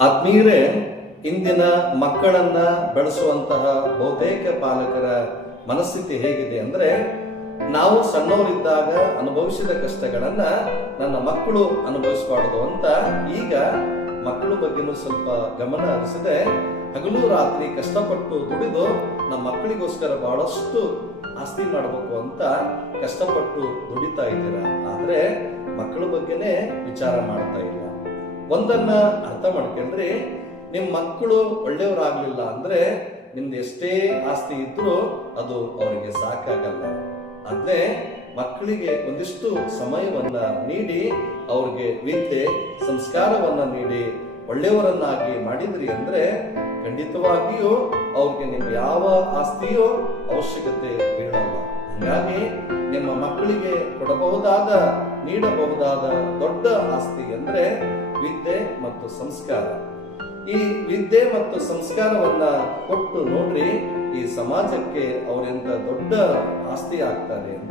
ಆತ್ಮೀಯರೇ, ಇಂದಿನ ಮಕ್ಕಳನ್ನ ಬೆಳೆಸುವಂತಹ ಬಹುತೇಕ ಪಾಲಕರ ಮನಸ್ಥಿತಿ ಹೇಗಿದೆ ಅಂದ್ರೆ, ನಾವು ಸಣ್ಣವರಿದ್ದಾಗ ಅನುಭವಿಸಿದ ಕಷ್ಟಗಳನ್ನ ನನ್ನ ಮಕ್ಕಳು ಅನುಭವಿಸಬಾರದು ಅಂತ ಈಗ ಮಕ್ಕಳ ಬಗ್ಗೆನೂ ಸ್ವಲ್ಪ ಗಮನ ಹರಿಸಿದೆ. ಹಗಲು ರಾತ್ರಿ ಕಷ್ಟಪಟ್ಟು ದುಡಿದು ನಮ್ಮ ಮಕ್ಕಳಿಗೋಸ್ಕರ ಬಹಳಷ್ಟು ಆಸ್ತಿ ಮಾಡಬೇಕು ಅಂತ ಕಷ್ಟಪಟ್ಟು ದುಡಿತಾ ಇದ್ದೀರಾ. ಆದ್ರೆ ಮಕ್ಕಳ ಬಗ್ಗೆನೇ ವಿಚಾರ ಮಾಡ್ತಾ ಇಲ್ಲ. ಒಂದನ್ನ ಅರ್ಥ ಮಾಡ್ಕೊಂಡ್ರಿ, ನಿಮ್ ಮಕ್ಕಳು ಒಳ್ಳೆಯವರಾಗ್ಲಿಲ್ಲ ಅಂದ್ರೆ ನಿಮ್ದು ಎಷ್ಟೇ ಆಸ್ತಿ ಇದ್ರೂ ಅದು ಅವರಿಗೆ ಸಾಕಾಗಲ್ಲ. ಅದೇ ಮಕ್ಕಳಿಗೆ ಒಂದಿಷ್ಟು ಸಮಯವನ್ನ ನೀಡಿ ಅವ್ರಿಗೆ ವಿದ್ಯೆ ಸಂಸ್ಕಾರವನ್ನ ನೀಡಿ ಒಳ್ಳೆಯವರನ್ನಾಗಿ ಮಾಡಿದ್ರಿ ಅಂದ್ರೆ ಖಂಡಿತವಾಗಿಯೂ ಅವ್ರಿಗೆ ನಿಮ್ ಯಾವ ಆಸ್ತಿಯೋ ಅವಶ್ಯಕತೆ ಬೀಳಲ್ಲ. ಹೀಗಾಗಿ ನಿಮ್ಮ ಮಕ್ಕಳಿಗೆ ಕೊಡಬಹುದಾದ ನೀಡಬಹುದಾದ ದೊಡ್ಡ ಆಸ್ತಿ ಅಂದ್ರೆ ವಿದ್ಯೆ ಮತ್ತು ಸಂಸ್ಕಾರ. ಈ ವಿದ್ಯೆ ಮತ್ತು ಸಂಸ್ಕಾರವನ್ನ ಕೊಟ್ಟು ನೋಡ್ರಿ, ಈ ಸಮಾಜಕ್ಕೆ ಅವರೆಂತ ದೊಡ್ಡ ಆಸ್ತಿ ಆಗ್ತಾರೆ ಅಂತ.